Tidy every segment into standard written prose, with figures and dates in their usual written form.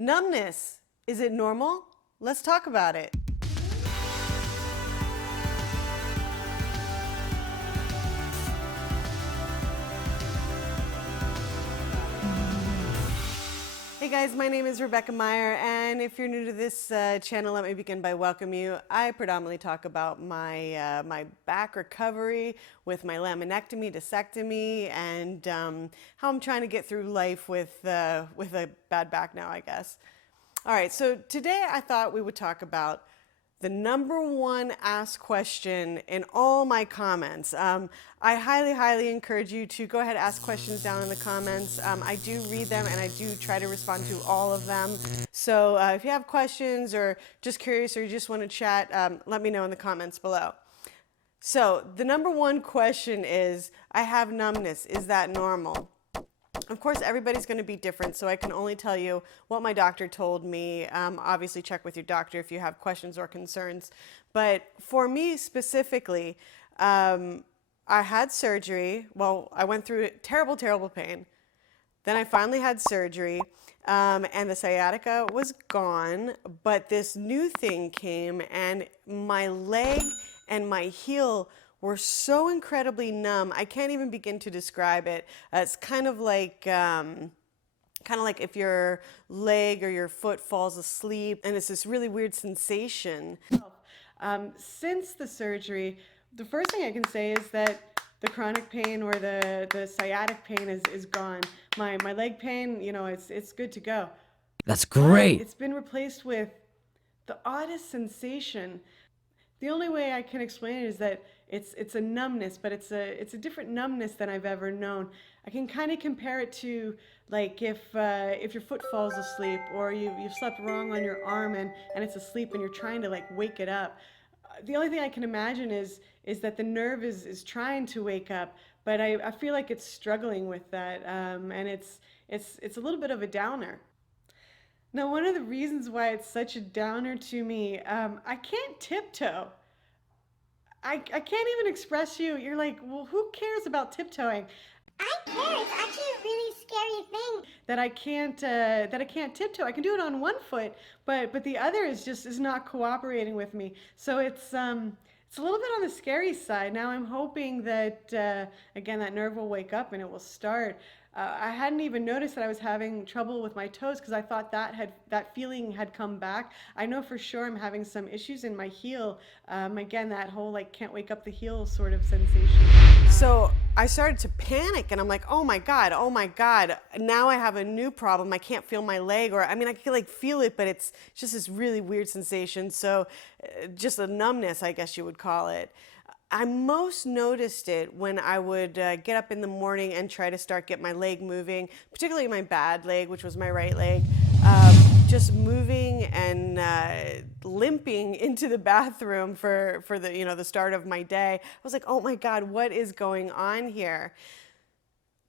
Numbness, is it normal? Let's talk about it. Hey guys, my name is Rebecca Meyer, and if you're new to this channel, let me begin by welcoming you. I predominantly talk about my back recovery with my laminectomy, discectomy, and how I'm trying to get through life with a bad back now, I guess. All right, so today I thought we would talk about the number one asked question in all my comments. I highly encourage you to go ahead and ask questions down in the comments. I do read them and I do try to respond to all of them. So if you have questions or just curious or you just want to chat, let me know in the comments below. So the number one question is, I have numbness, is that normal? Of course, everybody's going to be different, so I can only tell you what my doctor told me. Obviously, check with your doctor if you have questions or concerns. But for me specifically, I had surgery. Well, I went through terrible pain. Then I finally had surgery, and the sciatica was gone, but this new thing came, and my leg and my heel were so incredibly numb. I can't even begin to describe it. It's kind of like if your leg or your foot falls asleep, and it's this really weird sensation. Since the surgery, the first thing I can say is that the chronic pain or the sciatic pain is gone. My leg pain, you know, it's good to go. That's great. But it's been replaced with the oddest sensation. The only way I can explain it is that it's a numbness, but it's a different numbness than I've ever known. I can kind of compare it to like if your foot falls asleep or you've slept wrong on your arm and it's asleep and you're trying to like wake it up. The only thing I can imagine is that the nerve is trying to wake up, but I feel like it's struggling with that, and it's a little bit of a downer. Now, one of the reasons why it's such a downer to me, I can't tiptoe. I can't even express you. You're like, well, who cares about tiptoeing? I care. It's actually a really scary thing. That I can't tiptoe. I can do it on one foot, but the other is not cooperating with me. So it's a little bit on the scary side. Now I'm hoping that again that nerve will wake up and it will start. I hadn't even noticed that I was having trouble with my toes because I thought that feeling had come back. I know for sure I'm having some issues in my heel. Again, that whole like can't wake up the heel sort of sensation. So I started to panic and I'm like, oh my God, now I have a new problem. I can't feel my leg, or I mean, I can like feel it, but it's just this really weird sensation. So just a numbness, I guess you would call it. I most noticed it when I would get up in the morning and try to get my leg moving, particularly my bad leg, which was my right leg, just moving and limping into the bathroom for the start of my day. I was like, oh my God, what is going on here?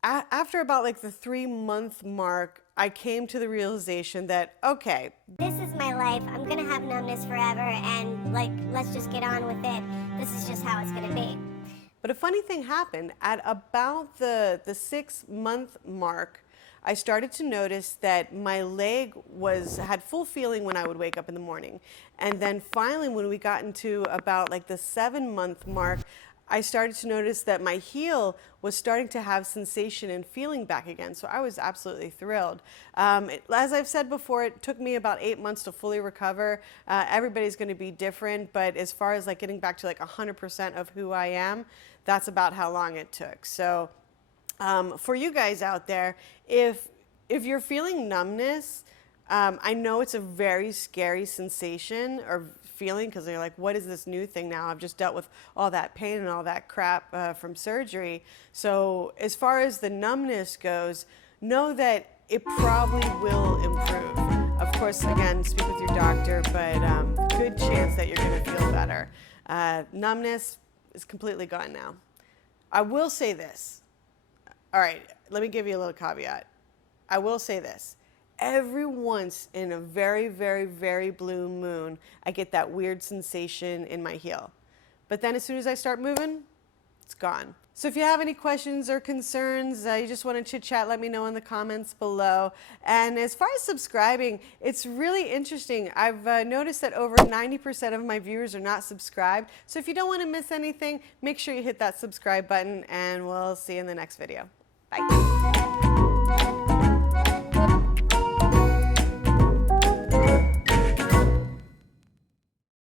After about like the 3-month mark, I came to the realization that, okay, This is my life. I'm gonna have numbness forever, and like, let's just get on with it. This is just how it's gonna be. but a funny thing happened. At about the 6-month mark, I started to notice that my leg had full feeling when I would wake up in the morning. And then finally, when we got into about like the 7-month mark, I started to notice that my heel was starting to have sensation and feeling back again. So I was absolutely thrilled. As I've said before, it took me about 8 months to fully recover. Everybody's going to be different, but as far as like getting back to like 100% of who I am, that's about how long it took. So for you guys out there, if you're feeling numbness, I know it's a very scary sensation or feeling because you're like, what is this new thing now? I've just dealt with all that pain and all that crap from surgery. So as far as the numbness goes, know that it probably will improve. Of course, again, speak with your doctor, but good chance that you're going to feel better. Numbness is completely gone now. I will say this. All right, let me give you a little caveat. I will say this. Every once in a very blue moon, I get that weird sensation in my heel. But then as soon as I start moving, it's gone. So if you have any questions or concerns, you just want to chit chat, let me know in the comments below. And as far as subscribing, it's really interesting. I've noticed that over 90% of my viewers are not subscribed. So if you don't want to miss anything, make sure you hit that subscribe button, and we'll see you in the next video. Bye.